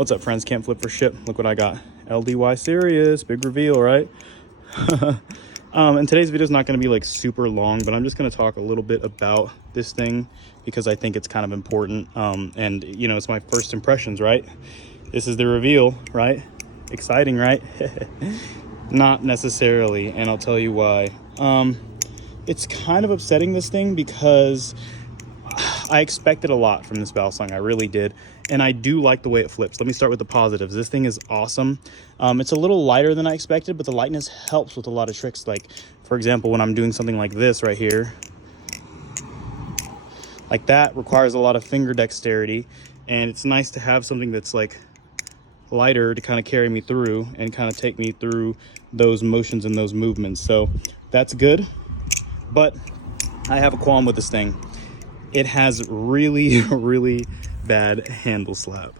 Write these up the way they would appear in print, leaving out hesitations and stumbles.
What's up, friends? Can't flip for shit. Look what I got. LDY Sirius, big reveal, right? And today's video is not going to be like super long, but I'm just going to talk a little bit about this thing because I think it's kind of important. And you know, it's my first impressions, right? This is the reveal, right? Exciting, right? Not necessarily, and I'll tell you why. It's kind of upsetting, this thing, because I expected a lot from this bell song. I really did. And I do like the way it flips. Let me start with the positives. This thing is awesome. It's a little lighter than I expected, but the lightness helps with a lot of tricks. Like, for example, when I'm doing something like this right here, like that requires a lot of finger dexterity. And it's nice to have something that's like lighter to kind of carry me through and kind of take me through those motions and those movements. So that's good. But I have a qualm with this thing. It has really, really bad handle slap.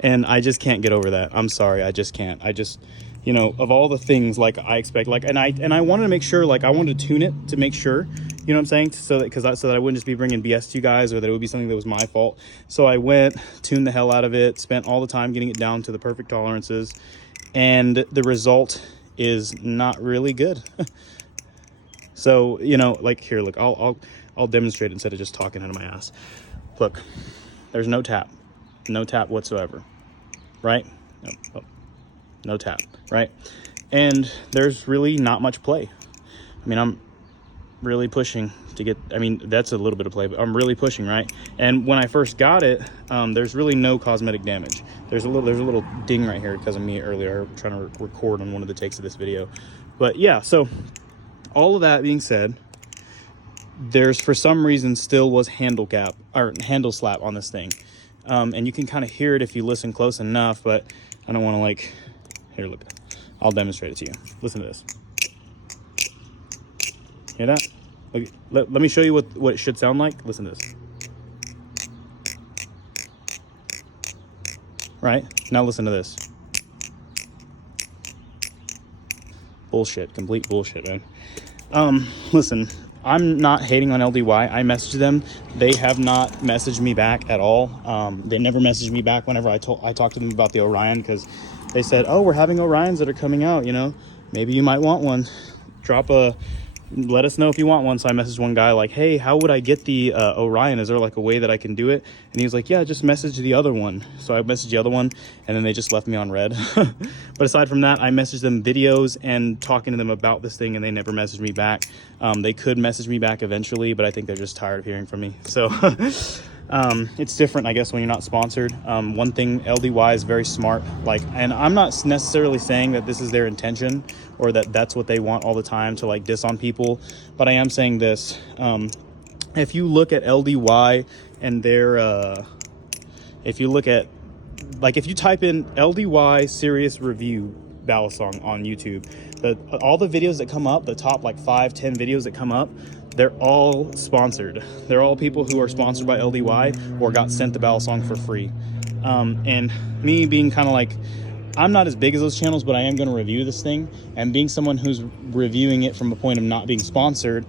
And I just can't get over that. I'm sorry, I just can't. I just, you know, of all the things like I expect, like, and I wanted to make sure, like, I wanted to tune it to make sure, you know what I'm saying? So that I wouldn't just be bringing BS to you guys, or that it would be something that was my fault. So I went, tuned the hell out of it, spent all the time getting it down to the perfect tolerances, and the result is not really good. So, you know, like, here, look, I'll demonstrate instead of just talking out of my ass. Look, there's no tap whatsoever, right? No tap, right? And there's really not much play. I mean, I'm really pushing to get, I mean, that's a little bit of play, but I'm really pushing, right? And when I first got it, there's really no cosmetic damage. There's a little ding right here because of me earlier trying to record on one of the takes of this video. But yeah, so all of that being said, there's for some reason still was handle slap on this thing. And you can kind of hear it if you listen close enough, but I don't want to, like, here, look, I'll demonstrate it to you. Listen to this. Hear that? Look, let me show you what it should sound like. Listen to this. Right? Now listen to this. Bullshit, complete bullshit, man. Listen, I'm not hating on LDY. I messaged them. They have not messaged me back at all. They never messaged me back whenever I talked to them about the Orion, because they said, oh, we're having Orions that are coming out, you know, maybe you might want one. Let us know if you want one. So I messaged one guy like, hey, how would I get the Orion? Is there like a way that I can do it? And he was like, yeah, just message the other one. So I messaged the other one, and then they just left me on red. But aside from that, I messaged them videos and talking to them about this thing, and they never messaged me back. They could message me back eventually, but I think they're just tired of hearing from me. So it's different, I guess, when you're not sponsored. One thing, LDY is very smart. Like, and I'm not necessarily saying that this is their intention or that that's what they want all the time, to like diss on people, but I am saying this. If you look at LDY and their, if you type in LDY Sirius review ballad song on YouTube, all the videos that come up, the top like 5-10 videos that come up, they're all sponsored. They're all people who are sponsored by LDY or got sent the ballad song for free. And me being kind of like, I'm not as big as those channels, but I am going to review this thing, and being someone who's reviewing it from a point of not being sponsored,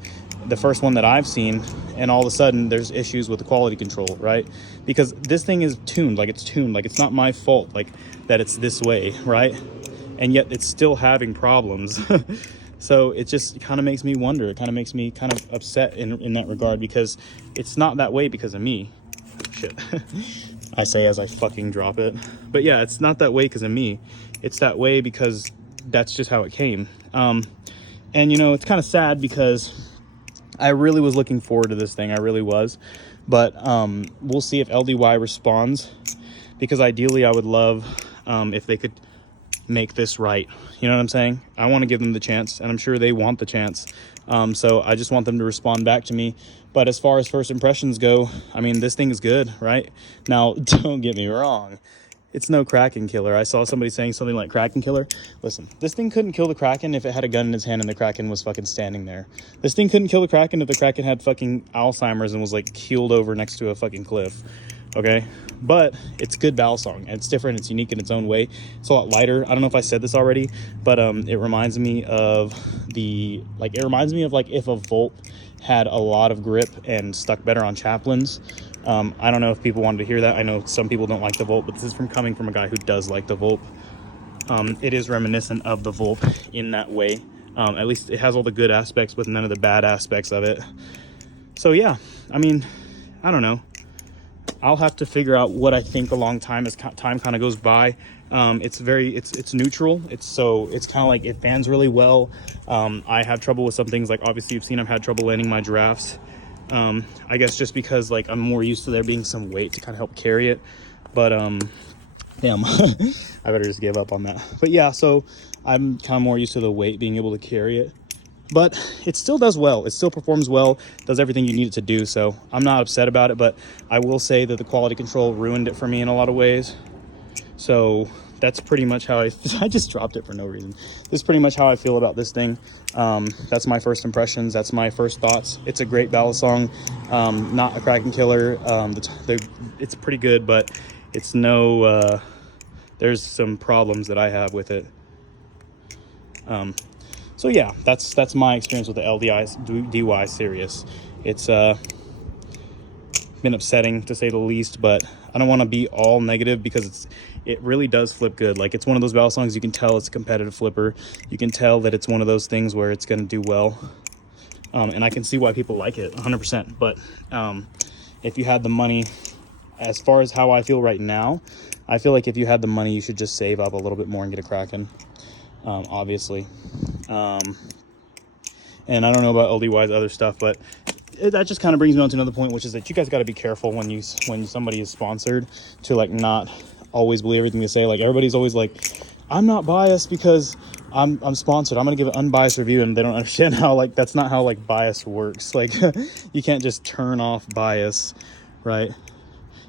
the first one that I've seen, and all of a sudden there's issues with the quality control, right? Because this thing is tuned, like it's not my fault, like that it's this way, right? And yet it's still having problems. So it just kind of makes me wonder. It kind of makes me kind of upset in that regard, because it's not that way because of me. Shit. I say as I fucking drop it. But yeah, it's not that way because of me. It's that way because that's just how it came. And you know, it's kind of sad because I really was looking forward to this thing. I really was. But we'll see if LDY responds, because ideally I would love if they could make this right. You know what I'm saying? I want to give them the chance, and I'm sure they want the chance. So I just want them to respond back to me. But as far as first impressions go, I mean, this thing is good, right? Now, don't get me wrong. It's no Kraken killer. I saw somebody saying something like Kraken killer. Listen, this thing couldn't kill the Kraken if it had a gun in his hand and the Kraken was fucking standing there. This thing couldn't kill the Kraken if the Kraken had fucking Alzheimer's and was like keeled over next to a fucking cliff. Okay? But it's good ballad song, and it's different. It's unique in its own way. It's a lot lighter. I don't know if I said this already, but it reminds me of if a Volt had a lot of grip and stuck better on Chaplins, I don't know if people wanted to hear that. I know some people don't like the Volt, but this is coming from a guy who does like the Volt. It is reminiscent of the Volt in that way. At least it has all the good aspects with none of the bad aspects of it. So yeah, I mean, I don't know. I'll have to figure out what I think along time as time kind of goes by. It's neutral. It's kind of like it fans really well. I have trouble with some things, like obviously you've seen I've had trouble landing my giraffes. I guess just because like I'm more used to there being some weight to kind of help carry it. But damn, I better just give up on that. But yeah, so I'm kind of more used to the weight being able to carry it. But it still does well. It still performs well, does everything you need it to do. So I'm not upset about it, but I will say that the quality control ruined it for me in a lot of ways. So that's pretty much how I just dropped it for no reason. This is pretty much how I feel about this thing. That's my first impressions. That's my first thoughts. It's a great battle song. Not a cracking killer. It's pretty good, but it's no, there's some problems that I have with it. So yeah, that's my experience with the LDY Sirius. It's been upsetting to say the least, but I don't want to be all negative because it really does flip good. Like, it's one of those battle songs you can tell it's a competitive flipper. You can tell that it's one of those things where it's going to do well. And I can see why people like it 100%. But if you had the money, as far as how I feel right now, I feel like if you had the money, you should just save up a little bit more and get a Kraken. Obviously. And I don't know about LDY's other stuff, but that just kind of brings me on to another point, which is that you guys got to be careful when somebody is sponsored to like not always believe everything they say. Like, everybody's always like, I'm not biased because I'm sponsored, I'm gonna give an unbiased review, and they don't understand how, like, that's not how like bias works. Like, you can't just turn off bias, right?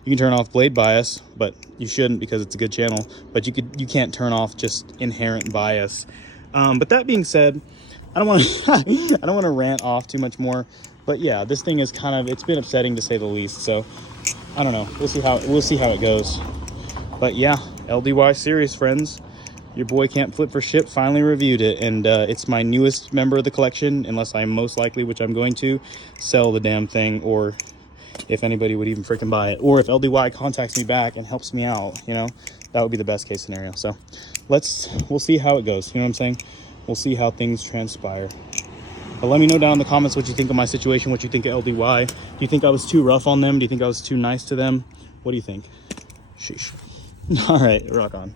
You can turn off blade bias, but you shouldn't because it's a good channel. But you can't turn off just inherent bias. But that being said, I don't want to rant off too much more. But yeah, this thing is it's been upsetting to say the least. So I don't know. We'll see how it goes. But yeah, LDY Sirius, friends. Your boy Can't Flip for Shit finally reviewed it, and it's my newest member of the collection, unless I most likely, which I'm going to, sell the damn thing, or if anybody would even freaking buy it, or if LDY contacts me back and helps me out, you know, that would be the best case scenario. So we'll see how it goes. You know what I'm saying? We'll see how things transpire. But let me know down in the comments what you think of my situation, what you think of LDY. Do you think I was too rough on them? Do you think I was too nice to them? What do you think? Sheesh. All right, rock on.